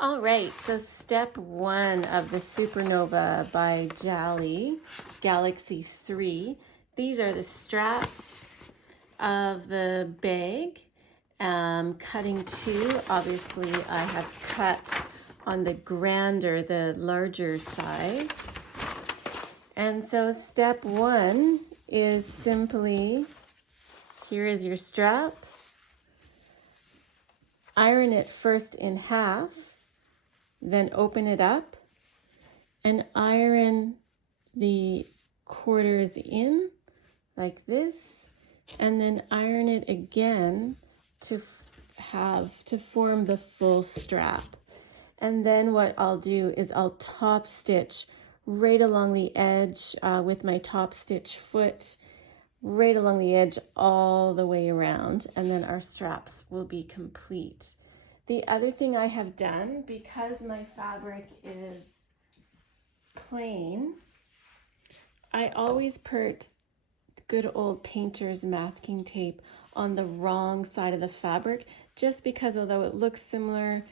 All right, so step one of the Supernova by Jalie, Galaxy 3. These are the straps of the bag. Cutting two, obviously I have cut on the grander, the larger size. And so step one is simply, here is your strap. Iron it first in half, then open it up and iron the quarters in like this, and then iron it again to form the full strap. And then what I'll do is I'll top stitch right along the edge with my top stitch foot, right along the edge all the way around, and then our straps will be complete. The other thing I have done, because my fabric is plain, I always put good old painter's masking tape on the wrong side of the fabric, just because although it looks similar,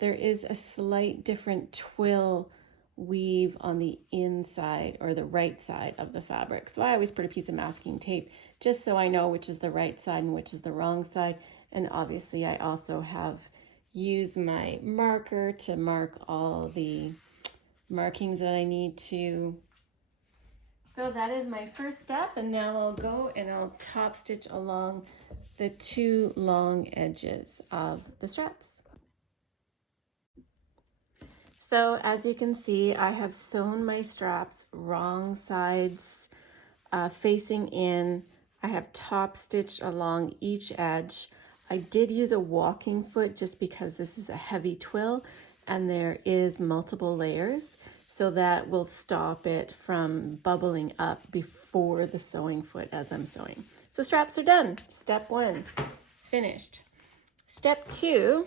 there is a slight different twill weave on the inside or the right side of the fabric. So I always put a piece of masking tape just so I know which is the right side and which is the wrong side. And obviously I also have used my marker to mark all the markings that I need to. So that is my first step, and now I'll go and I'll top stitch along the two long edges of the straps. So as you can see, I have sewn my straps wrong sides facing in. I have top stitched along each edge. I did use a walking foot just because this is a heavy twill and there is multiple layers, so that will stop it from bubbling up before the sewing foot as I'm sewing. So straps are done. Step one, finished. Step two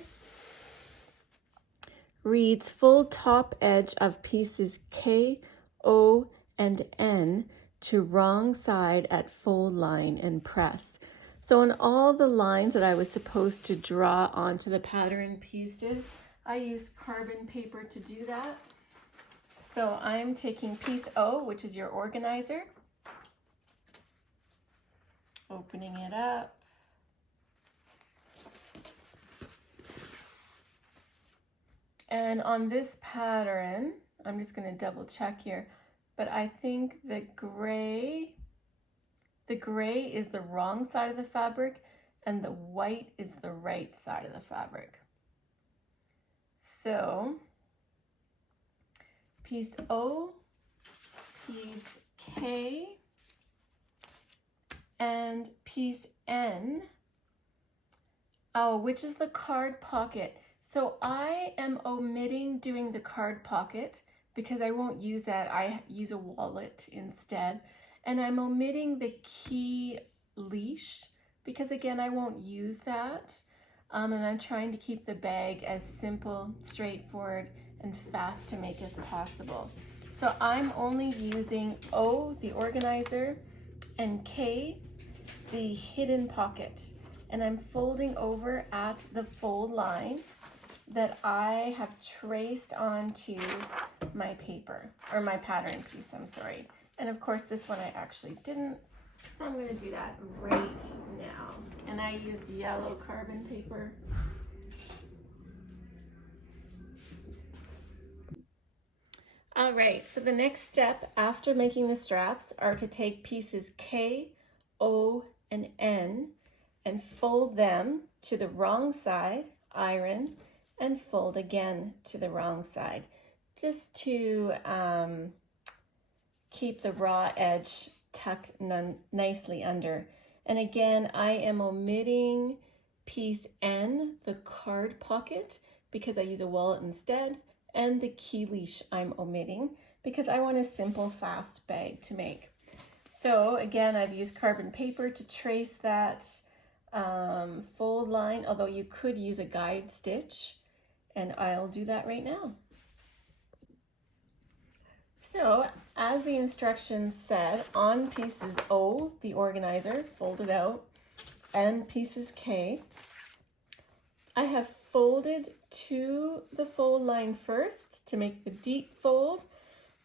reads full top edge of pieces K, O, and N to wrong side at fold line and press. So on all the lines that I was supposed to draw onto the pattern pieces, I used carbon paper to do that. So I'm taking piece O, which is your organizer, opening it up, and on this pattern, I'm just going to double check here, but I think the gray is the wrong side of the fabric and the white is the right side of the fabric. So piece O, piece K, and piece N. Oh, which is the card pocket. So I am omitting doing the card pocket because I won't use that. I use a wallet instead. And I'm omitting the key leash because again, I won't use that. And I'm trying to keep the bag as simple, straightforward, and fast to make as possible. So I'm only using O, the organizer, and K, the hidden pocket. And I'm folding over at the fold line that I have traced onto my paper, or my pattern piece, I'm sorry. And of course this one I actually didn't, so I'm going to do that right now. And I used yellow carbon paper. All right, so the next step after making the straps are to take pieces K, O, and N and fold them to the wrong side, iron, and fold again to the wrong side, just to keep the raw edge tucked nicely under. And again, I am omitting piece N, the card pocket, because I use a wallet instead, and the key leash I'm omitting because I want a simple, fast bag to make. So again, I've used carbon paper to trace that fold line, although you could use a guide stitch, and I'll do that right now. So as the instructions said, on pieces O, the organizer, fold it out, and pieces K, I have folded to the fold line first to make the deep fold,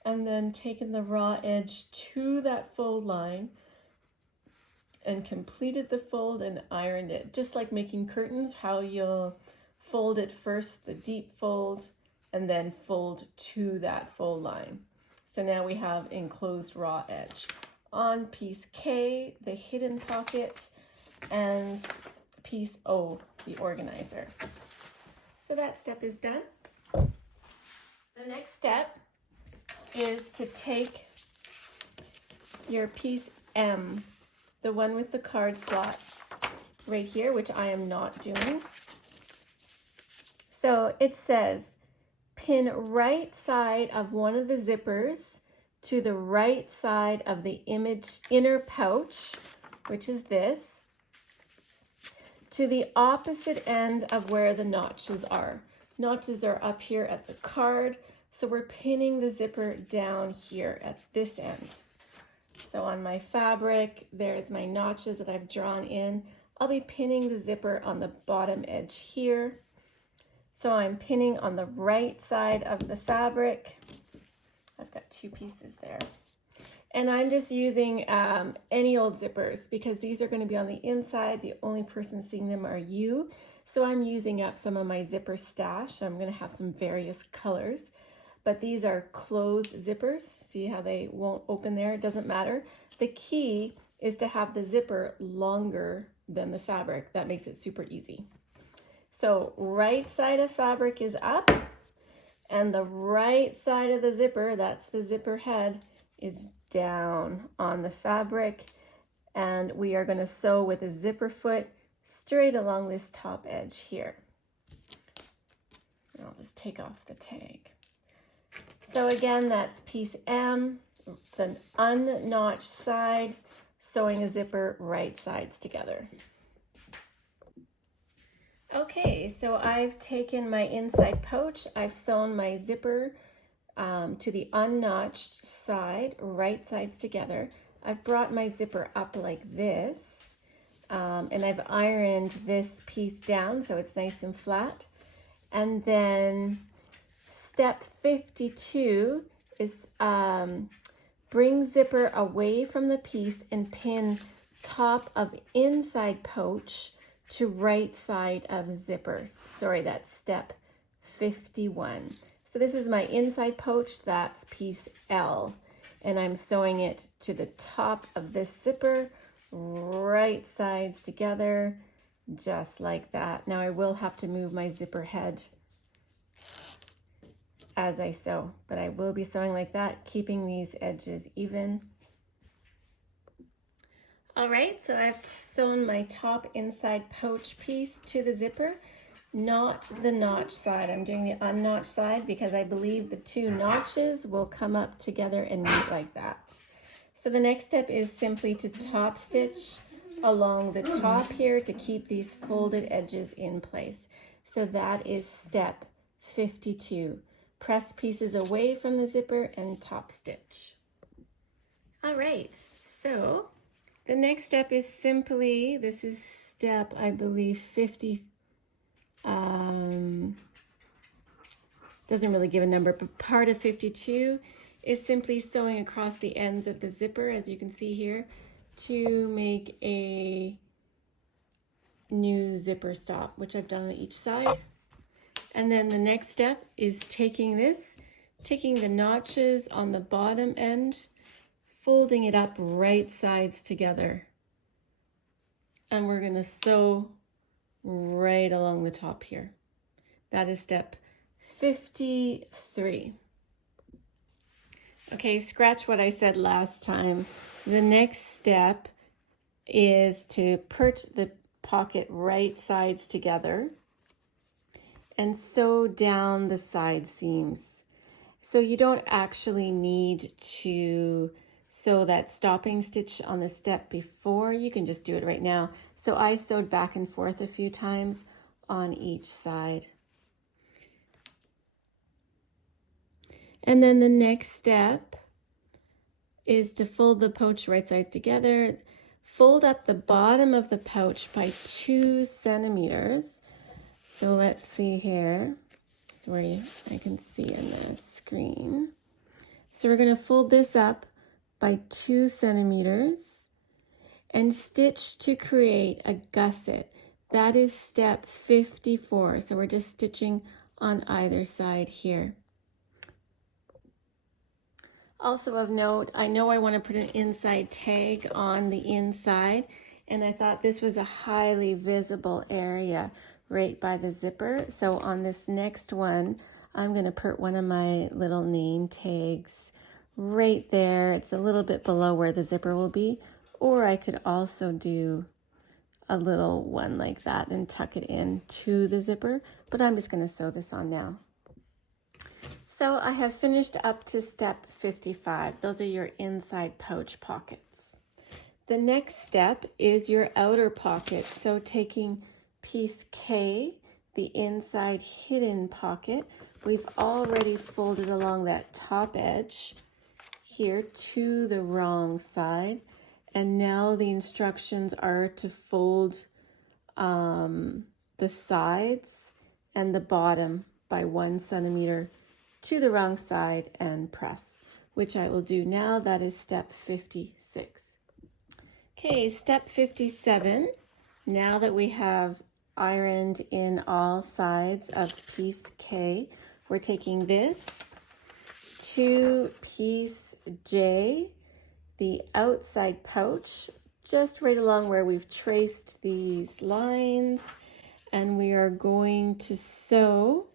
and then taken the raw edge to that fold line and completed the fold and ironed it. Just like making curtains, how you'll fold it first, the deep fold, and then fold to that fold line. So now we have enclosed raw edge. On piece K, the hidden pocket, and piece O, the organizer. So that step is done. The next step is to take your piece M, the one with the card slot right here, which I am not doing. So it says, pin right side of one of the zippers to the right side of the inner pouch, which is this, to the opposite end of where the notches are. Notches are up here at the card, so we're pinning the zipper down here at this end. So on my fabric, there's my notches that I've drawn in. I'll be pinning the zipper on the bottom edge here. So I'm pinning on the right side of the fabric. I've got two pieces there. And I'm just using any old zippers because these are going to be on the inside. The only person seeing them are you. So I'm using up some of my zipper stash. I'm going to have some various colors. But these are closed zippers. See how they won't open there? It doesn't matter. The key is to have the zipper longer than the fabric. That makes it super easy. So right side of fabric is up, and the right side of the zipper, that's the zipper head, is down on the fabric. And we are going to sew with a zipper foot straight along this top edge here. I'll just take off the tag. So again, that's piece M, the unnotched side, sewing a zipper right sides together. Okay, so I've taken my inside pouch, I've sewn my zipper to the unnotched side, right sides together. I've brought my zipper up like this, and I've ironed this piece down so it's nice and flat. And then step 52 is bring zipper away from the piece and pin top of inside pouch to right side of zippers. Sorry, that's step 51. So this is my inside pouch, that's piece L, and I'm sewing it to the top of this zipper, right sides together, just like that. Now I will have to move my zipper head as I sew, but I will be sewing like that, keeping these edges even. All right, so I've sewn my top inside pouch piece to the zipper, not the notch side. I'm doing the unnotched side because I believe the two notches will come up together and meet like that. So the next step is simply to top stitch along the top here to keep these folded edges in place. So that is step 52. Press pieces away from the zipper and top stitch. All right, so the next step is simply, this is step, I believe, 50, doesn't really give a number, but part of 52 is simply sewing across the ends of the zipper, as you can see here, to make a new zipper stop, which I've done on each side. And then the next step is taking the notches on the bottom end, folding it up right sides together. And we're going to sew right along the top here. That is step 53. Okay, scratch what I said last time. The next step is to perch the pocket right sides together and sew down the side seams. So you don't actually need to sew that stopping stitch on the step before. You can just do it right now. So I sewed back and forth a few times on each side. And then the next step is to fold the pouch right sides together. Fold up the bottom of the pouch by 2 centimeters. So let's see here. It's where I can see in the screen. So we're going to fold this up by 2 centimeters and stitch to create a gusset. That is step 54. So we're just stitching on either side here. Also of note, I know I want to put an inside tag on the inside, and I thought this was a highly visible area right by the zipper. So on this next one, I'm going to put one of my little name tags right there. It's a little bit below where the zipper will be, or I could also do a little one like that and tuck it in to the zipper, but I'm just going to sew this on now. So I have finished up to step 55. Those are your inside pouch pockets. The next step is your outer pocket. So taking piece K, the inside hidden pocket, we've already folded along that top edge here to the wrong side. And now the instructions are to fold the sides and the bottom by 1 centimeter to the wrong side and press, which I will do now. That is step 56. Okay, step 57. Now that we have ironed in all sides of piece K, we're taking this to piece J, the outside pouch, just right along where we've traced these lines, and we are going to sew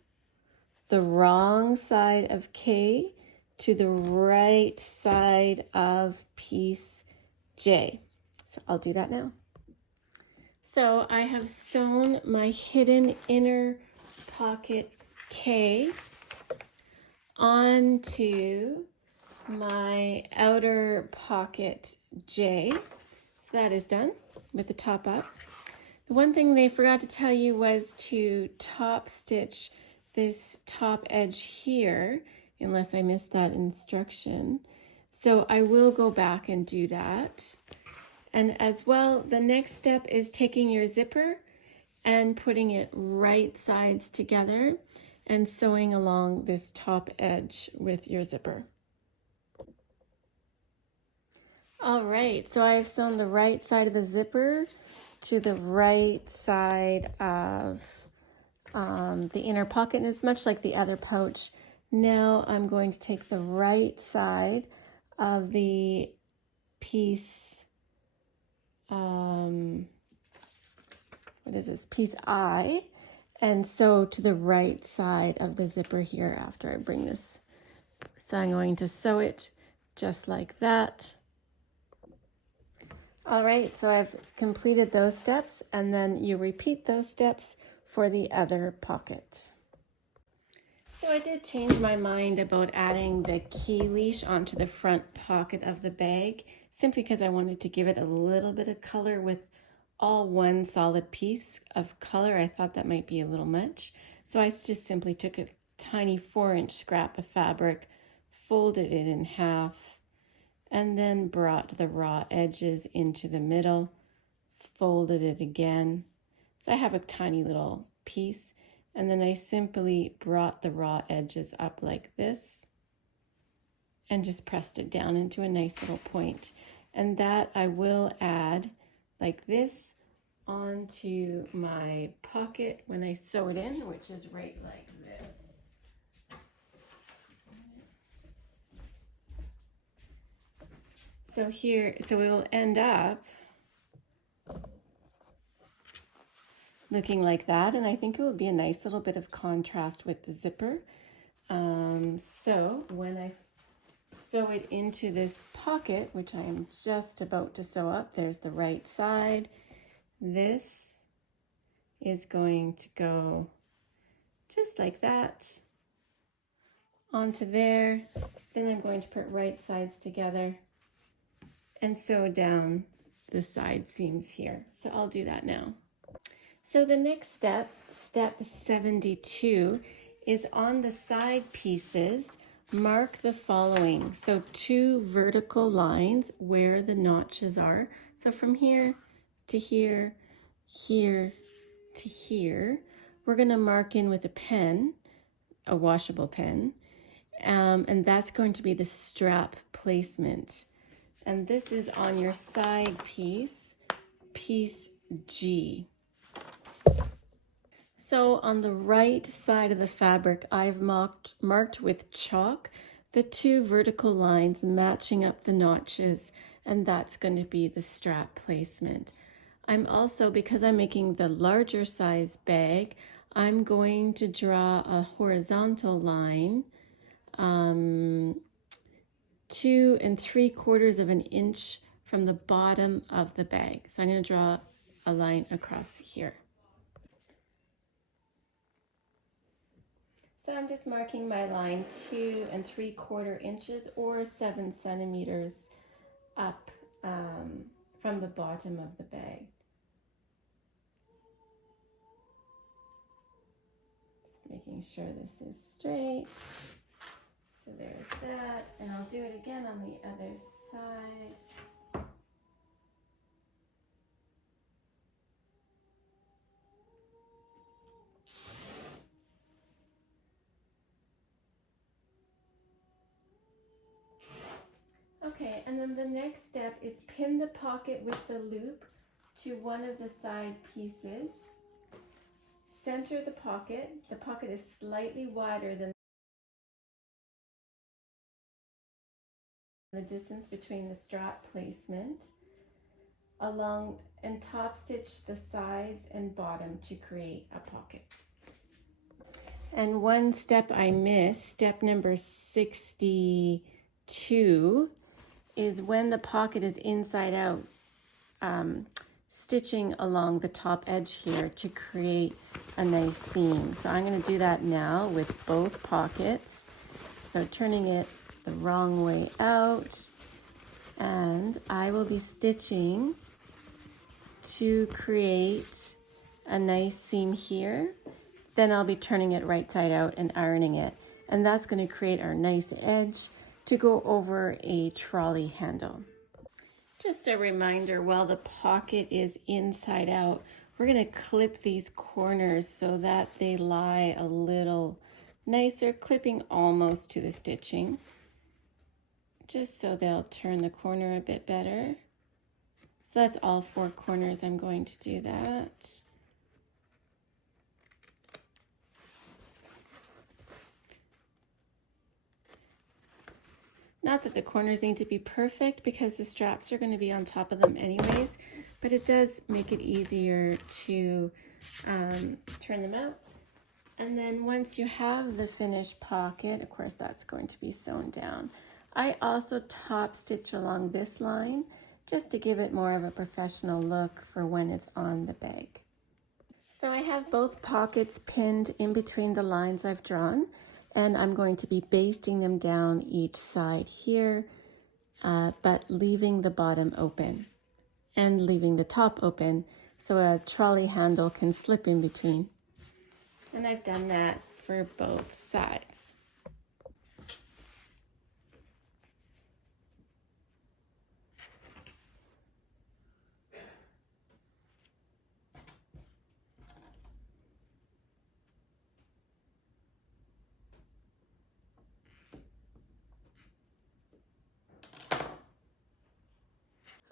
the wrong side of K to the right side of piece J. So I'll do that now. So I have sewn my hidden inner pocket K onto my outer pocket J. So that is done with the top up. The one thing they forgot to tell you was to top stitch this top edge here, unless I missed that instruction. So I will go back and do that. And as well, the next step is taking your zipper and putting it right sides together and sewing along this top edge with your zipper. All right, so I've sewn the right side of the zipper to the right side of the inner pocket, and it's much like the other pouch. Now I'm going to take the right side of the piece, what is this, piece I, and sew to the right side of the zipper here after I bring this. So I'm going to sew it just like that. All right, so I've completed those steps, and then you repeat those steps for the other pocket. So I did change my mind about adding the key leash onto the front pocket of the bag, simply because I wanted to give it a little bit of color with all one solid piece of color. I thought that might be a little much. So I just simply took a tiny 4-inch scrap of fabric, folded it in half, and then brought the raw edges into the middle, folded it again. So I have a tiny little piece, and then I simply brought the raw edges up like this and just pressed it down into a nice little point. And that I will add like this onto my pocket when I sew it in, which is right like this. So here, so it will end up looking like that, and I think it will be a nice little bit of contrast with the zipper. So when I sew it into this pocket, which I am just about to sew up, there's the right side. This is going to go just like that onto there. Then I'm going to put right sides together and sew down the side seams here. So I'll do that now. So the next step, step 72, is on the side pieces, mark the following. So 2 vertical lines where the notches are. So from here to here, here to here, we're going to mark in with a pen, a washable pen, and that's going to be the strap placement. And this is on your side piece, piece G. So on the right side of the fabric, I've marked with chalk the two vertical lines matching up the notches, and that's going to be the strap placement. I'm also, because I'm making the larger size bag, I'm going to draw a horizontal line 2 3/4 of an inch from the bottom of the bag. So I'm going to draw a line across here. So I'm just marking my line 2 3/4 inches or 7 centimeters up from the bottom of the bag. Just making sure this is straight. So there's that, and I'll do it again on the other side. Okay, and then the next step is pin the pocket with the loop to one of the side pieces. Center the pocket. The pocket is slightly wider than the distance between the strap placement, along and top stitch the sides and bottom to create a pocket. And one step I missed, step number 62, is when the pocket is inside out, stitching along the top edge here to create a nice seam. So I'm going to do that now with both pockets. So turning it the wrong way out, and I will be stitching to create a nice seam here. Then I'll be turning it right side out and ironing it, and that's going to create our nice edge to go over a trolley handle. Just a reminder, while the pocket is inside out, we're going to clip these corners so that they lie a little nicer, clipping almost to the stitching, just so they'll turn the corner a bit better. So that's all 4 corners. I'm going to do that. Not that the corners need to be perfect because the straps are going to be on top of them anyways, but it does make it easier to turn them out. And then once you have the finished pocket, of course that's going to be sewn down. I also top stitch along this line just to give it more of a professional look for when it's on the bag. So I have both pockets pinned in between the lines I've drawn, and I'm going to be basting them down each side here, but leaving the bottom open and leaving the top open so a trolley handle can slip in between. And I've done that for both sides.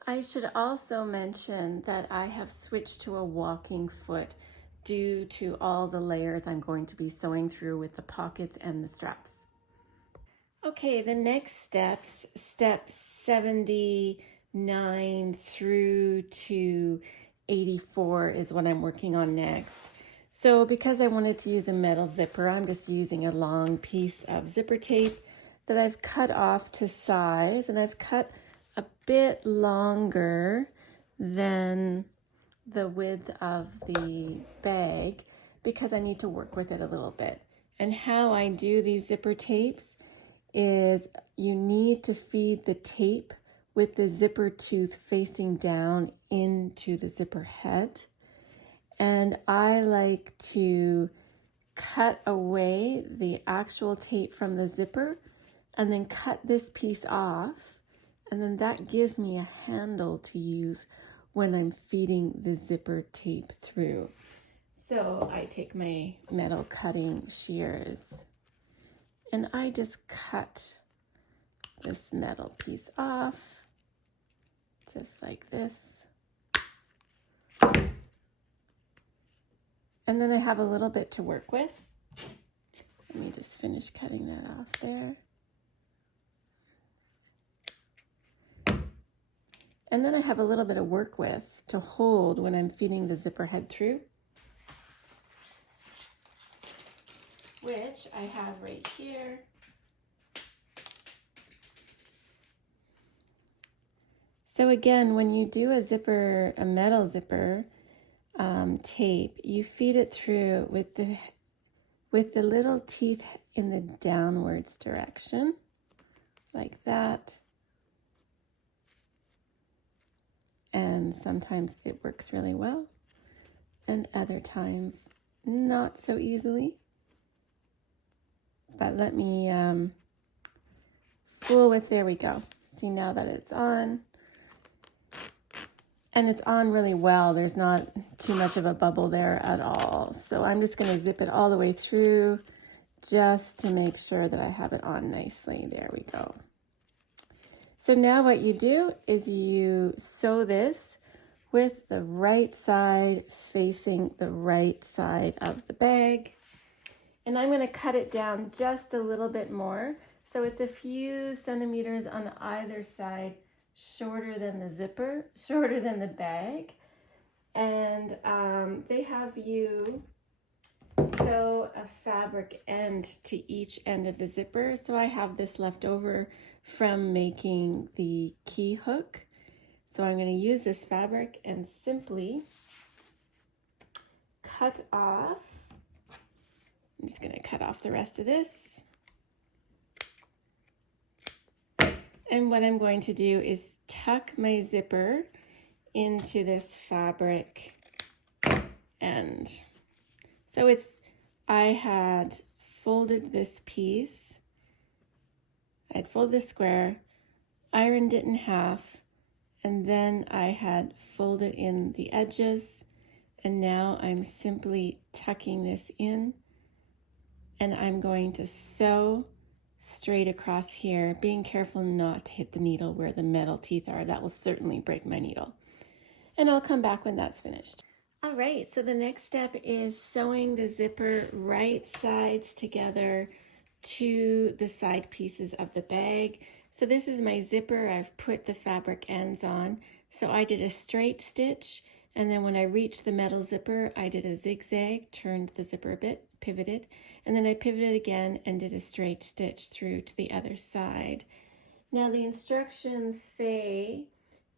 I should also mention that I have switched to a walking foot due to all the layers I'm going to be sewing through with the pockets and the straps. Okay, the next steps, step 79 through to 84 is what I'm working on next. So because I wanted to use a metal zipper, I'm just using a long piece of zipper tape that I've cut off to size, and I've cut a bit longer than the width of the bag because I need to work with it a little bit. And how I do these zipper tapes is you need to feed the tape with the zipper tooth facing down into the zipper head. And I like to cut away the actual tape from the zipper and then cut this piece off. And then that gives me a handle to use when I'm feeding the zipper tape through. So I take my metal cutting shears and I just cut this metal piece off, just like this. And then I have a little bit to work with. Let me just finish cutting that off there. And then I have a little bit of work with to hold when I'm feeding the zipper head through, which I have right here. So again, when you do a zipper, a metal zipper tape, you feed it through with the little teeth in the downwards direction, like that. And sometimes it works really well, and other times not so easily. But let me fool with, there we go. See now that it's on. And it's on really well. There's not too much of a bubble there at all. So I'm just going to zip it all the way through just to make sure that I have it on nicely. There we go. So now what you do is you sew this with the right side facing the right side of the bag. And I'm going to cut it down just a little bit more. So it's a few centimeters on either side, shorter than the zipper, shorter than the bag. And they have you sew a fabric end to each end of the zipper. So I have this left over from making the key hook. So I'm going to use this fabric and simply cut off. I'm just going to cut off the rest of this. And what I'm going to do is tuck my zipper into this fabric end. So I had folded this piece. I had folded this square, ironed it in half, and then I had folded in the edges, and now I'm simply tucking this in, and I'm going to sew straight across here, being careful not to hit the needle where the metal teeth are. That will certainly break my needle. And I'll come back when that's finished. All right, so the next step is sewing the zipper right sides together to the side pieces of the bag. So this is my zipper. I've put the fabric ends on. So I did a straight stitch, and then when I reached the metal zipper, I did a zigzag, turned the zipper a bit, pivoted, and then I pivoted again and did a straight stitch through to the other side. Now the instructions say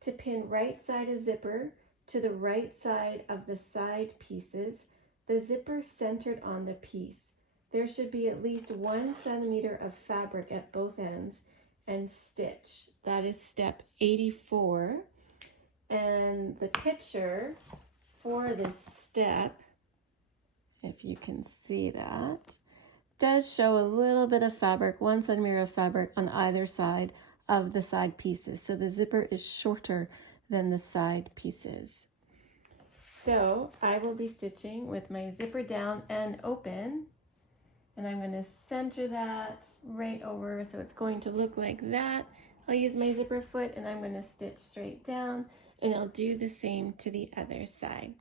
to pin right side of zipper to the right side of the side pieces, the zipper centered on the piece. There should be at least 1 centimeter of fabric at both ends, and stitch. That is step 84. And the picture for this step, if you can see that, does show a little bit of fabric, 1 centimeter of fabric on either side of the side pieces. So the zipper is shorter than the side pieces. So I will be stitching with my zipper down and open, and I'm going to center that right over, so it's going to look like that. I'll use my zipper foot and I'm going to stitch straight down, and I'll do the same to the other side.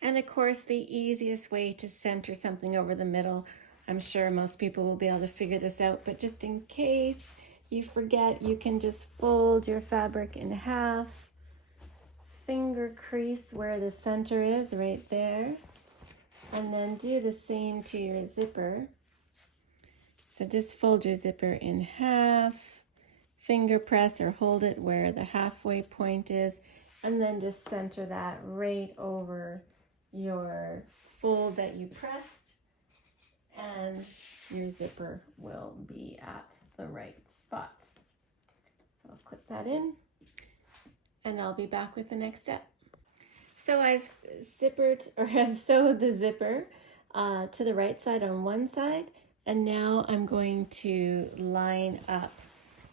And of course, the easiest way to center something over the middle, I'm sure most people will be able to figure this out, but just in case you forget, you can just fold your fabric in half, finger crease where the center is right there, and then do the same to your zipper. So just fold your zipper in half, finger press or hold it where the halfway point is, and then just center that right over your fold that you pressed, and your zipper will be at the right spot. So I'll clip that in, and I'll be back with the next step. So I've sewed the zipper to the right side on one side, and now I'm going to line up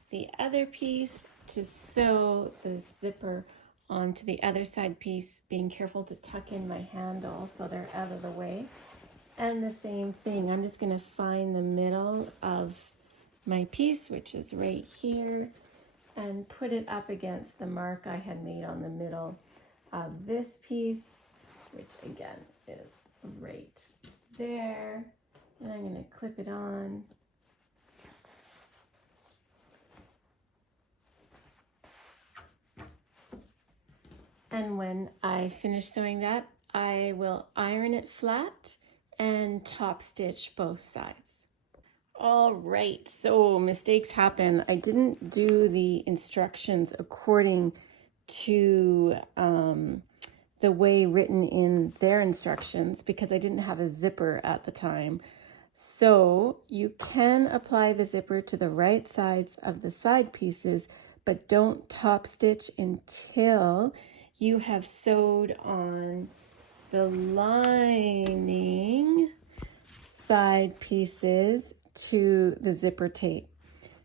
the other piece to sew the zipper onto the other side piece, being careful to tuck in my handle so they're out of the way. And the same thing, I'm just going to find the middle of my piece, which is right here, and put it up against the mark I had made on the middle of this piece, which again is right there. And I'm going to clip it on. And when I finish sewing that, I will iron it flat and top stitch both sides. All right, so mistakes happen. I didn't do the instructions according to the way written in their instructions because I didn't have a zipper at the time. So you can apply the zipper to the right sides of the side pieces, but don't top stitch until you have sewed on the lining side pieces to the zipper tape.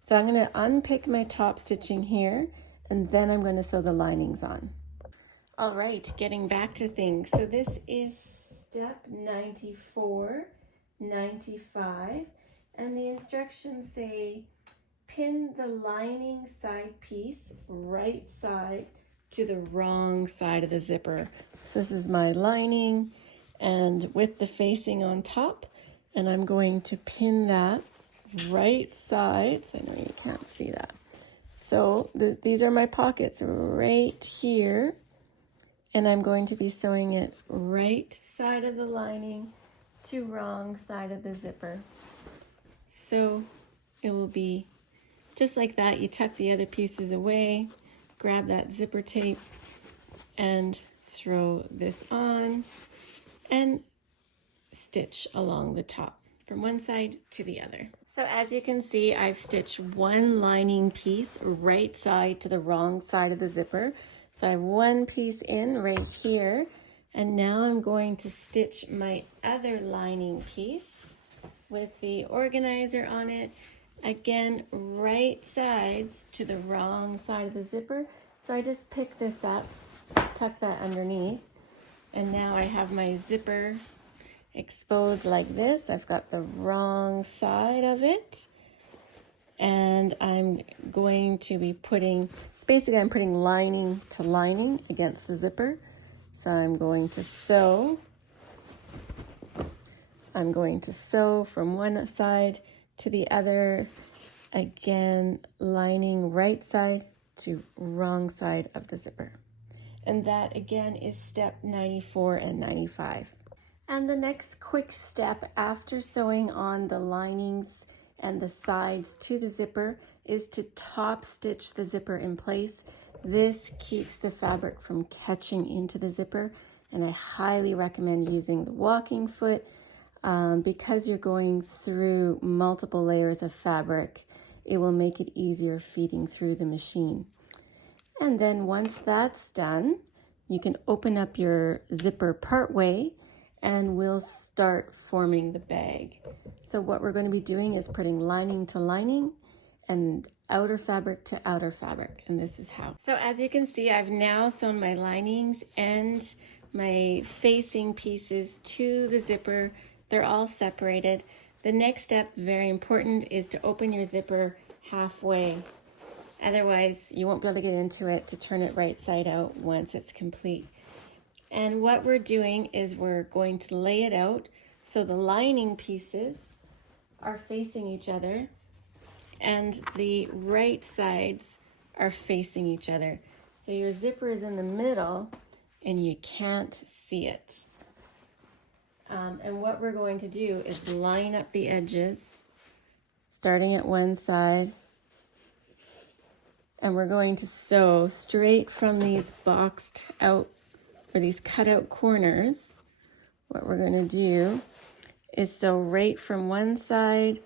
So I'm going to unpick my top stitching here, and then I'm going to sew the linings on. All right, getting back to things. So this is step 94, 95, and the instructions say pin the lining side piece right side to the wrong side of the zipper. So this is my lining and with the facing on top, and I'm going to pin that right sides. I know you can't see that. So these are my pockets right here, and I'm going to be sewing it right side of the lining to wrong side of the zipper. So it will be just like that. You tuck the other pieces away, grab that zipper tape, and throw this on and stitch along the top from one side to the other. So as you can see, I've stitched one lining piece right side to the wrong side of the zipper. So I have one piece in right here, and now I'm going to stitch my other lining piece with the organizer on it. Again, right sides to the wrong side of the zipper. So I just pick this up, tuck that underneath, and now I have my zipper exposed like this. I've got the wrong side of it, and I'm going to be putting, it's basically I'm putting lining to lining against the zipper. So I'm going to sew from one side to the other, again lining right side to wrong side of the zipper. And that again is step 94 and 95. And the next quick step after sewing on the linings and the sides to the zipper is to top stitch the zipper in place. This keeps the fabric from catching into the zipper, and I highly recommend using the walking foot because you're going through multiple layers of fabric. It will make it easier feeding through the machine. And then once that's done, you can open up your zipper part way and we'll start forming the bag. So what we're going to be doing is putting lining to lining and outer fabric to outer fabric, and this is how. So as you can see, I've now sewn my linings and my facing pieces to the zipper. They're all separated. The next step, very important, is to open your zipper halfway. Otherwise, you won't be able to get into it to turn it right side out once it's complete. And what we're doing is we're going to lay it out so the lining pieces are facing each other and the right sides are facing each other. So your zipper is in the middle and you can't see it. And what we're going to do is line up the edges, starting at one side, and we're going to sew straight from these boxed out or these cut out corners. What we're going to do is sew right from one side,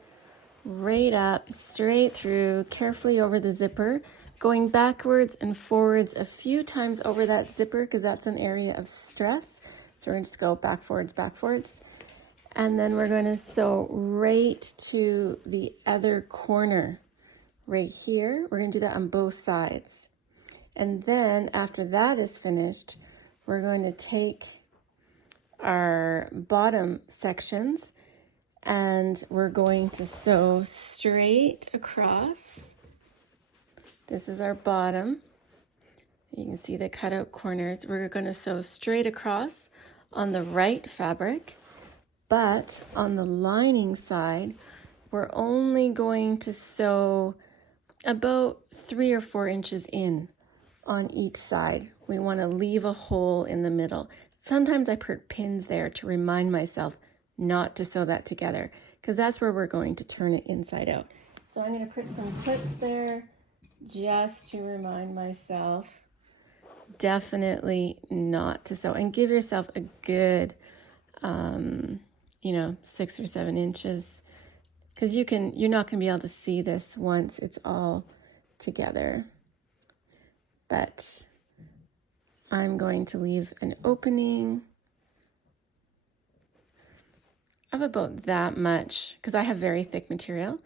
right up, straight through, carefully over the zipper, going backwards and forwards a few times over that zipper because that's an area of stress. So we're going to just go backwards, and then we're going to sew right to the other corner right here. We're going to do that on both sides. And then after that is finished, we're going to take our bottom sections and we're going to sew straight across. This is our bottom. You can see the cutout corners. We're going to sew straight across on the right fabric, but on the lining side, we're only going to sew about 3 or 4 inches in on each side. We want to leave a hole in the middle. Sometimes I put pins there to remind myself not to sew that together, because that's where we're going to turn it inside out. So I'm going to put some clips there just to remind myself definitely not to sew, and give yourself a good 6 or 7 inches, because you're not going to be able to see this once it's all together. But I'm going to leave an opening of about that much because I have very thick material.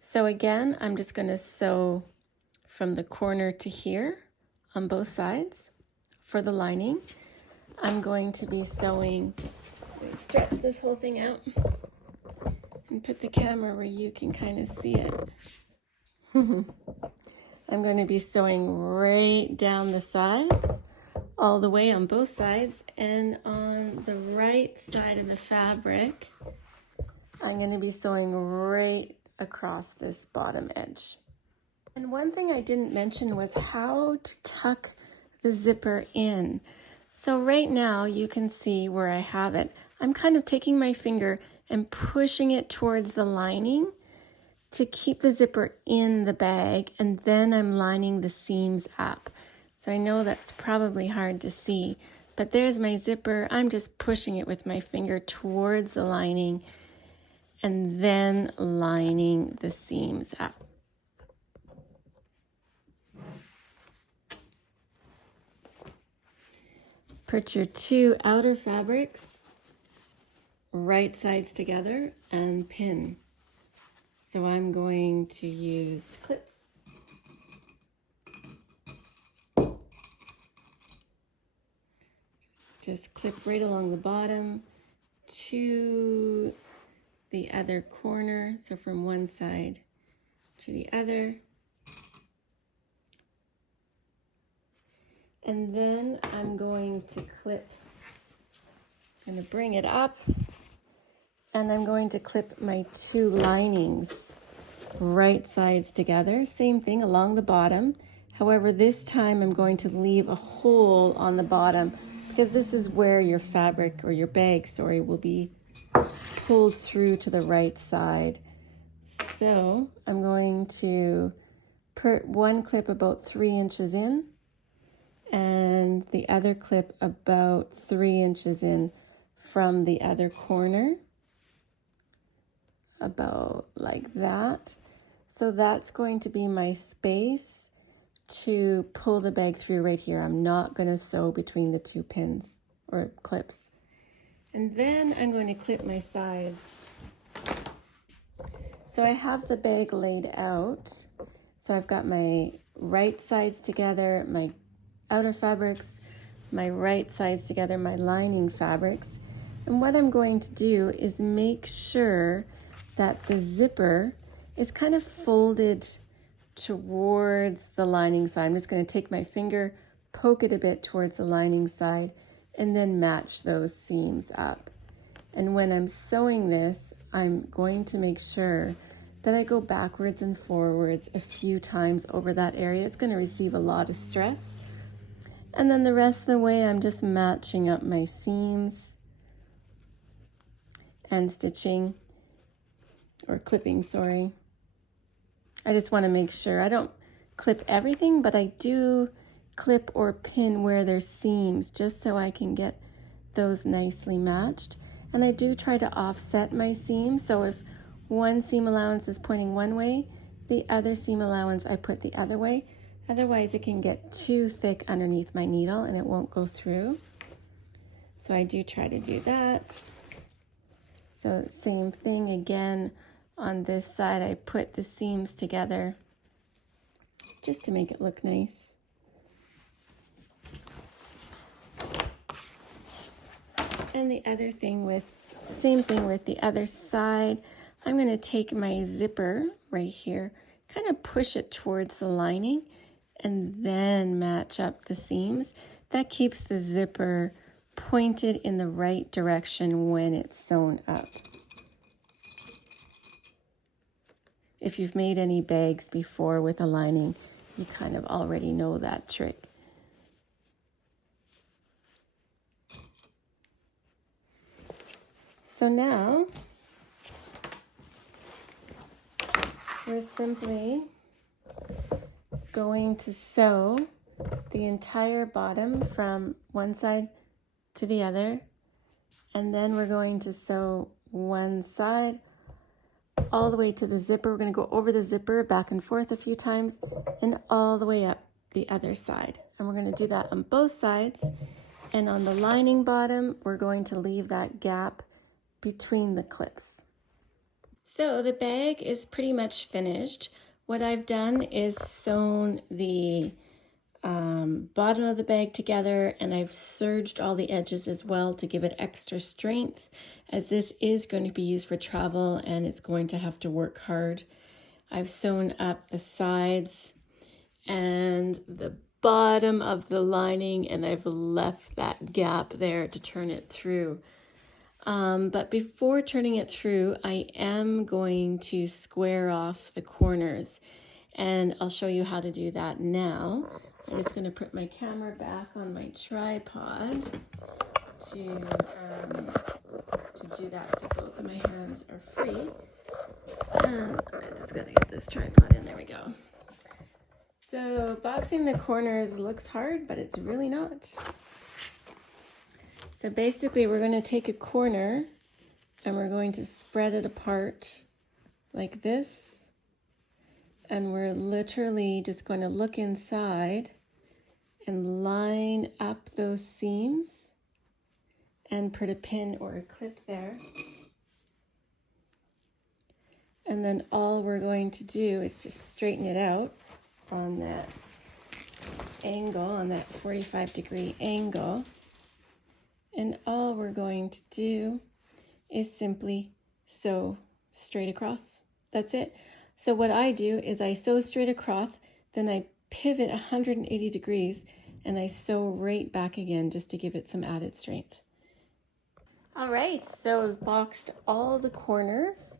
So again, I'm just going to sew from the corner to here on both sides for the lining. I'm going to be sewing, let me stretch this whole thing out and put the camera where you can kind of see it. I'm going to be sewing right down the sides, all the way on both sides, and on the right side of the fabric, I'm going to be sewing right across this bottom edge. And one thing I didn't mention was how to tuck the zipper in. So right now you can see where I have it. I'm kind of taking my finger and pushing it towards the lining to keep the zipper in the bag, and then I'm lining the seams up. So I know that's probably hard to see, but there's my zipper. I'm just pushing it with my finger towards the lining and then lining the seams up. Put your 2 outer fabrics right sides together and pin. So I'm going to use clips. Just clip right along the bottom to the other corner. So from one side to the other. And then I'm going to clip, I'm going to bring it up, and I'm going to clip my 2 linings right sides together. Same thing along the bottom. However, this time I'm going to leave a hole on the bottom because this is where your fabric or your bag, will be pulled through to the right side. So I'm going to put one clip about 3 inches in and the other clip about 3 inches in from the other corner, about like that. So that's going to be my space to pull the bag through right here. I'm not going to sew between the 2 pins or clips. And then I'm going to clip my sides. So I have the bag laid out. So I've got my right sides together, my outer fabrics, my right sides together, my lining fabrics. And what I'm going to do is make sure that the zipper is kind of folded towards the lining side. I'm just going to take my finger, poke it a bit towards the lining side, and then match those seams up. And when I'm sewing this, I'm going to make sure that I go backwards and forwards a few times over that area. It's going to receive a lot of stress. And then the rest of the way, I'm just matching up my seams and stitching, or clipping, sorry. I just want to make sure I don't clip everything, but I do clip or pin where there's seams just so I can get those nicely matched. And I do try to offset my seams. So if one seam allowance is pointing one way, the other seam allowance I put the other way. Otherwise it can get too thick underneath my needle and it won't go through. So I do try to do that. So same thing again on this side, I put the seams together just to make it look nice. And the other thing with, same thing with the other side, I'm going to take my zipper right here, kind of push it towards the lining, and then match up the seams. That keeps the zipper pointed in the right direction when it's sewn up. If you've made any bags before with a lining, you kind of already know that trick. So now we're simply going to sew the entire bottom from one side to the other, and then we're going to sew one side all the way to the zipper. We're going to go over the zipper back and forth a few times and all the way up the other side. And we're going to do that on both sides. And on the lining bottom, we're going to leave that gap between the clips. So the bag is pretty much finished. What I've done is sewn the bottom of the bag together, and I've serged all the edges as well to give it extra strength, as this is going to be used for travel and it's going to have to work hard. I've sewn up the sides and the bottom of the lining, and I've left that gap there to turn it through. But before turning it through, I am going to square off the corners, and I'll show you how to do that now. I'm just going to put my camera back on my tripod to do that, so both of my hands are free. And I'm just going to get this tripod in. There we go. So boxing the corners looks hard, but it's really not. So basically we're going to take a corner and we're going to spread it apart like this. And we're literally just going to look inside and line up those seams and put a pin or a clip there. And then all we're going to do is just straighten it out on that angle, on that 45-degree angle. And all we're going to do is simply sew straight across. That's it. So what I do is I sew straight across, then I pivot 180 degrees, and I sew right back again just to give it some added strength. All right, so I've boxed all the corners,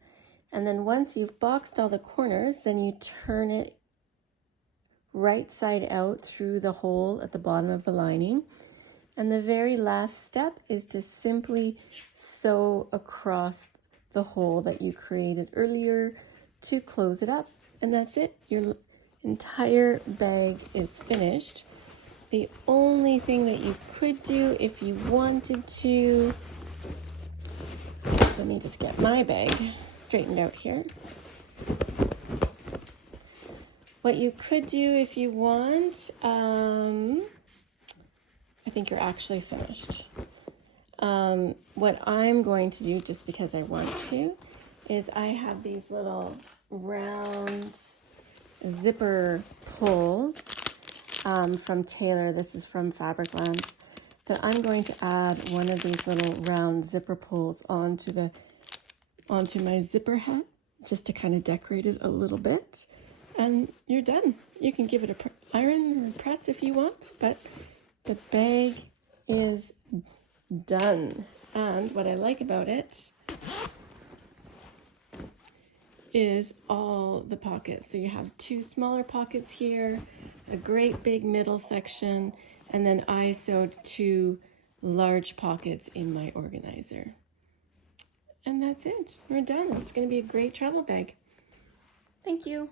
and then once you've boxed all the corners, then you turn it right side out through the hole at the bottom of the lining. And the very last step is to simply sew across the hole that you created earlier to close it up. And that's it. Your entire bag is finished. The only thing that you could do if you wanted to, let me just get my bag straightened out here. What you could do if you want, I think you're actually finished. What I'm going to do, just because I want to, is I have these little round zipper pulls from Taylor. This is from Fabricland. That I'm going to add one of these little round zipper pulls onto my zipper head, just to kind of decorate it a little bit. And you're done. You can give it a iron or press if you want, but the bag is done. And what I like about it is all the pockets. So you have two smaller pockets here, a great big middle section, and then I sewed two large pockets in my organizer. And that's it. We're done. It's going to be a great travel bag. Thank you.